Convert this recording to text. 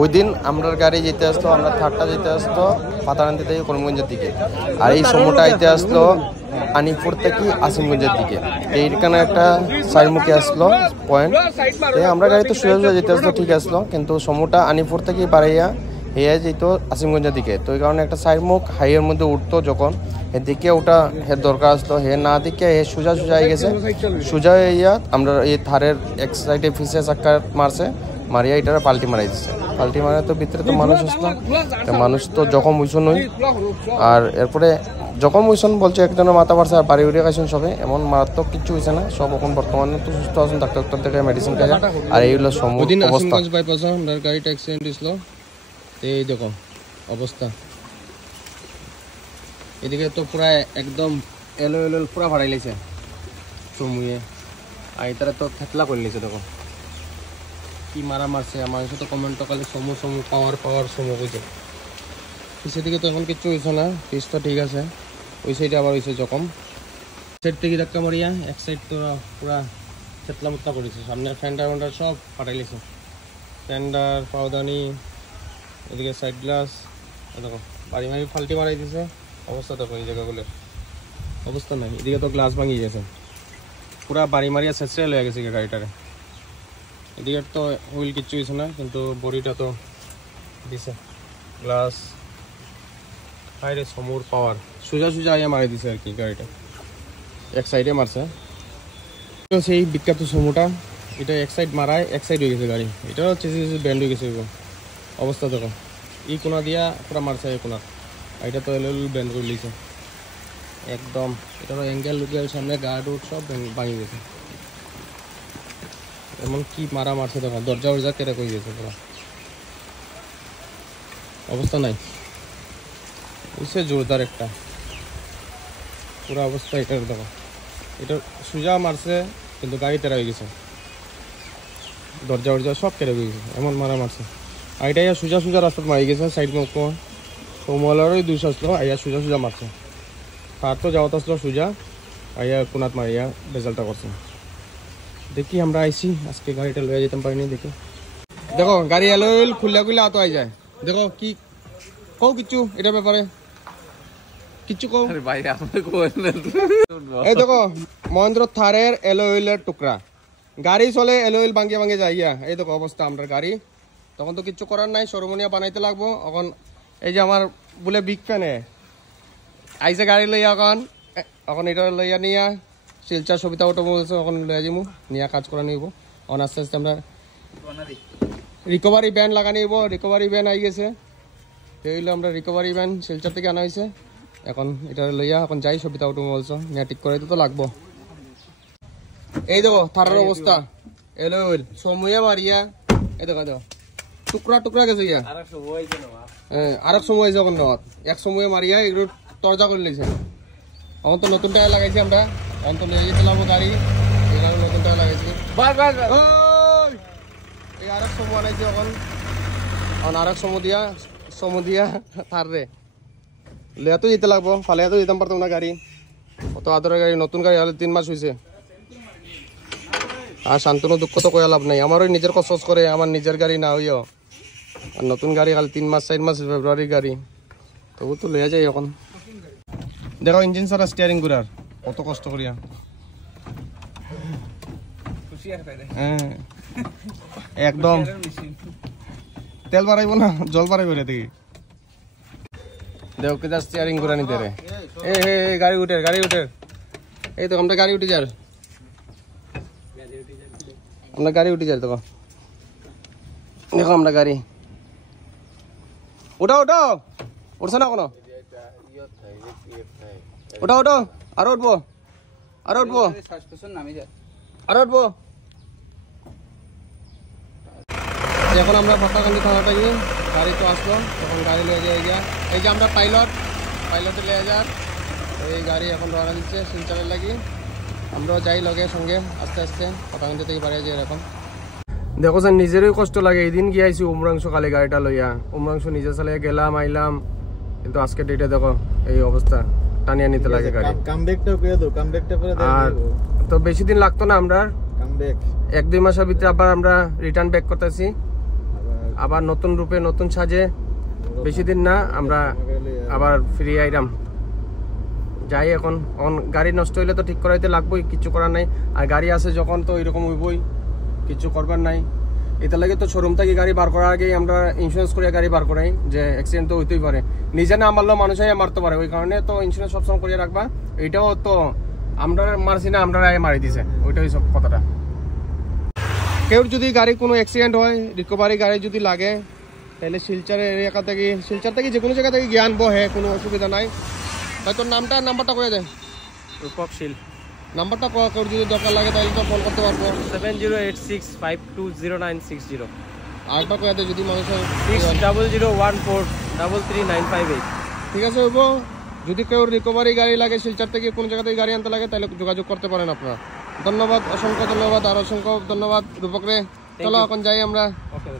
ওই দিন আমরা গাড়ি যেতে আসতো, আমরা থার্ডটা যেতে আসতো পাতারান্তি থেকে করিমগঞ্জের দিকে, আর এই সময়টা আইতে আসলো আনিপুর থেকে আসিমগঞ্জের দিকে। এইখানে একটা সাইডমুখে আসলো পয়েন্ট, আমরা গাড়ি তো সোজা সোজা যেতে আসলো, ঠিক আসলো, কিন্তু সময়টা আনিপুর থেকে বাড়াইয়া হে যেত আসিমগঞ্জের দিকে। তো এই কারণে একটা সাইডমুখ হাইয়ের মধ্যে উঠতো, যখন দিকে ওটা হে দরকার আসতো, হে না দিকে হে সোজা সোজা হয়ে গেছে। সোজা হইয়া আমরা এই থারের এক সাইডে ফিসে চাক্কা মারছে, মারিয়া এটার পাল্টি মারাই দিচ্ছে। পাল্টি মারা তো ভিতরে তো মানুষ আসলো, মানুষ তো জখম হইছ নই। আর এরপরে জখম হইছেন বলছে একজনের মাথা পারছে, আর বাড়ি উড়ে গেছেন সবে, এমন মারাত্মক কিছু হয়েছে না, সব এখন বর্তমানে তো সুস্থ আছেন, ডাক্তার থেকে মেডিসিন খাই। আর এইগুলো সমুদ্র অবস্থা গাড়িটা অ্যাক্সিডেন্ট হয়েছিল, এই দেখো অবস্থা। এদিকে তো পুরা একদম এলো এলো পুরা ভাড়াই লাইছে সমুয়ে, আর এটারে তো থেতলা করে নিয়েছে। দেখো কি মারা মারছে, আমার সাথে কমেন্ট কালে সমু সমু পাওয়ার পাওয়ার সমু হয়েছে। পিছের দিকে তো এখন কিছু হয়েছে না, পিসটা ঠিক আছে, ওই সাইডে আবার হয়েছে জখম। সাইড থেকে ধাক্কা মারিয়া এক সাইড তো পুরা থেতলা মুতলা করেছে, সামনে ফ্যান্ডার ওয়ান্ডার সব ফাটাই লেছে, ফ্যান্ডার পাওদানি, এদিকে সাইড গ্লাস দেখো বাড়ি মারি ফাল্টি মারাই দিছে। অবস্থা দেখো এই জায়গাগুলোর অবস্থা নাই, এদিকে তো গ্লাস ভাঙিয়ে গেছে, পুরা বাড়ি মারিয়া ছেঁচড়ে লয়ে গেছে গাড়িটারে। এদিকে তো হুইল কিচ্ছু হয়েছে না, কিন্তু বডিটা তো দিছে গ্লাস। হাইরে সমুর পাওয়ার, সোজা সোজা আইয়া মারি দিছে আর কি, গাড়িটা এক সাইডে মারছে। সেই বিখ্যাত সমুটা, এটা এক সাইড মারায় এক সাইড হয়ে গেছে গাড়ি, এটাও চেঁচে ব্যান্ড হয়ে গেছে অবস্থা। দেখো এই কোনা দিয়া পুরা মারছে, এই কোনা এটা তো এল ব্যান্ড করে লিছে একদম। এটারও অ্যাঙ্গেল লুকিয়ে সামনে গার্ড উড সব ভাঙি গেছে, এমন কি মারা মারছে। দেখো দরজা উরজা কেটে কই গেছে পুরো, অবস্থা নাই। বুঝছে জোরদার একটা পুরো অবস্থা এটার। দেখো এটা সোজা মারছে, কিন্তু গাড়ি তেরা হয়ে গেছে, দরজা উরজা সব কেটে হয়ে গেছে, এমন মারা মারছে। আর এটা সোজা সোজা রাস্তাত মারি গেছে, সাইড মুখ সোমওয়ালারই দুশ আসলো, আইয়া সোজা সোজা মারছে। তার তো যাওয়াত আসলো সোজা, আইয়া কোনাত মারিয়া রেজাল্টটা করছে। দেখি আমরা আইসি আজকে গাড়িটা লয়ে যেতাম পারিনি। দেখি দেখো গাড়ি এলো খুললে খুললে আতো আই যায়। দেখো কি কও কিচ্ছু এটার ব্যাপারে কিচ্ছু কও। এই দেখো মহেন্দ্র থারের এলোইলের টুকরা, গাড়ি চলে এলোইল ভাঙ্গে ভাঙ্গে যাইয়া। এই দেখো অবস্থা আমরা গাড়ি, তখন তো কিচ্ছু করার নাই, সরমনিয়া বানাইতে লাগবো এখন। এই যে আমার বলে বিগ ফ্যানে আইসে গাড়ি লইয়া, এখন এটা লইয়া নিয়া শিলচার সবিতা অটোমোবাইলস এখন লইয়া যাবো, নিয়ে কাজ করা নিব। এখন আস্তে আস্তে আমরা রিকভারি ভ্যান লাগা নিব, রিকভারি ভ্যান আই গেছে। হইলো আমরা রিকভারি ভ্যান শিলচার থেকে আনা হয়েছে, এখন এটা লইয়া এখন যাই সবিতা অটোমোবাইলস নিয়ে ঠিক করে তো লাগবো। এই দেখো থারার অবস্থা, এলো সময় মারিয়া, এই দেখো দেখো টুকরা টুকরা গেছে ইয়া। হ্যাঁ আর এক সময় যখন এক সময় মারিয়া এগুলো তরজা করে নিয়েছে। এখন তো নতুন টায়ার লাগাইছি আমরা, এখন তো নিয়ে যেতে লাগবো গাড়ি, এখানে নতুন টায়ার লাগাইছি। এই আর এক সময় আনাইছি এখন আর এক সময় দিয়া থার রে লিয়া তো যেতে লাগবো, ফালিয়া তো যেতাম পারতাম না গাড়ি, অত আদরের গাড়ি, নতুন গাড়ি হলে 3 মাস হয়েছে। আর শান্তনু দুঃখ তো কয়া লাভ নাই, আমারও নিজের কষ্ট করে, আমার নিজের গাড়ি না হইও, আর নতুন গাড়ি খালি 3 মাস 4 মাস ফেব্রুয়ারি গাড়ি, তবু তো লইয়া যাই এখন। দেখো ইঞ্জিন ছাড়া স্টিয়ারিং ঘুরার কত কষ্ট করিয়া। হ্যাঁ একদম তেল বাড়াইব না, জল বাড়াইব রে দেখি। দেখো কেদার স্টিয়ারিং ঘুরা নিতে রে, গাড়ি উঠে এই তো আমরা গাড়ি উঠে যার, আমরা গাড়ি উঠে যাই। দেখো দেখো আমরা গাড়ি উঠাও উঠছে না কোনো, ওটা আরো উঠবো এখন আমরা পাতাকান্দি থানাটা গিয়ে গাড়ি তো আসলো, তখন গাড়ি লয়ে যাই। এই যে আমরা পাইলটে লয়ে যার, এই গাড়ি এখন রওনা দিচ্ছে শিলচরের লাগি। আমরাও যাই লগে সঙ্গে আস্তে আস্তে পাতাকান্দি থেকে বাড়িয়ে যাই। এখন দেখো স্যার নিজেরই কষ্ট লাগে, এই দিন গিয়ে আইসি উমরাংশ কালে গাড়িটা লইয়া, উমরাংশ নিজে চালিয়ে গেলাম আইলাম, কিন্তু আজকে ডেটে দেখো এই অবস্থা, টানিয়া নিতে লাগে গাড়ি। আর তো বেশি দিন লাগতো না, আমরা 1-2 মাসের ভিতরে আবার আমরা রিটার্ন ব্যাক করতেছি। আবার নতুন রূপে নতুন সাজে বেশি দিন না আমরা আবার ফিরে আইলাম যাই এখন গাড়ি নষ্ট হইলে তো ঠিক করাইতে লাগবেই, কিছু করার নাই। আর গাড়ি আছে যখন তো এরকম হইবই, কিছু করবার নাই। এটা লাগে তো শোরুম থেকে গাড়ি বার করার আগেই আমরা ইন্স্যুরেন্স করে গাড়ি বার করাই, যে অ্যাক্সিডেন্ট তো হইতেই পারে, নিজে না মারলেও মানুষই মারতে পারে, ওই কারণে তো ইন্স্যুরেন্স সবসময় করিয়ে রাখবা। এটাও তো আমরা মারছি না, আমরা মারি দিছে, ওইটাই সব কথাটা। কেউ যদি গাড়ি কোনো অ্যাক্সিডেন্ট হয়, রিকভারি গাড়ি যদি লাগে, তাহলে শিলচরের এলাকা থেকে, শিলচর থেকে যে কোনো জায়গা থেকে গিয়ে আনবো, হ্যাঁ কোনো অসুবিধা নাই। তাই তোর নাম্বারটা করে দেয় রূপক শীল। নাম্বারটা কেউ যদি দরকার লাগে তাহলে তো ফোন করতে পারবো 7086520960। আরেকবার করে দেয় যদি মানুষের 6001433958। ঠিক আছে হইব। যদি কেউ রিকভারি গাড়ি লাগে, শিলচর থেকে কোনো জায়গা থেকে গাড়ি আনতে লাগে, তাহলে যোগাযোগ করতে পারেন আপনারা। ধন্যবাদ, অসংখ্য ধন্যবাদ, আর অসংখ্য ধন্যবাদ রূপক রে। চলো এখন যাই আমরা। ওকে।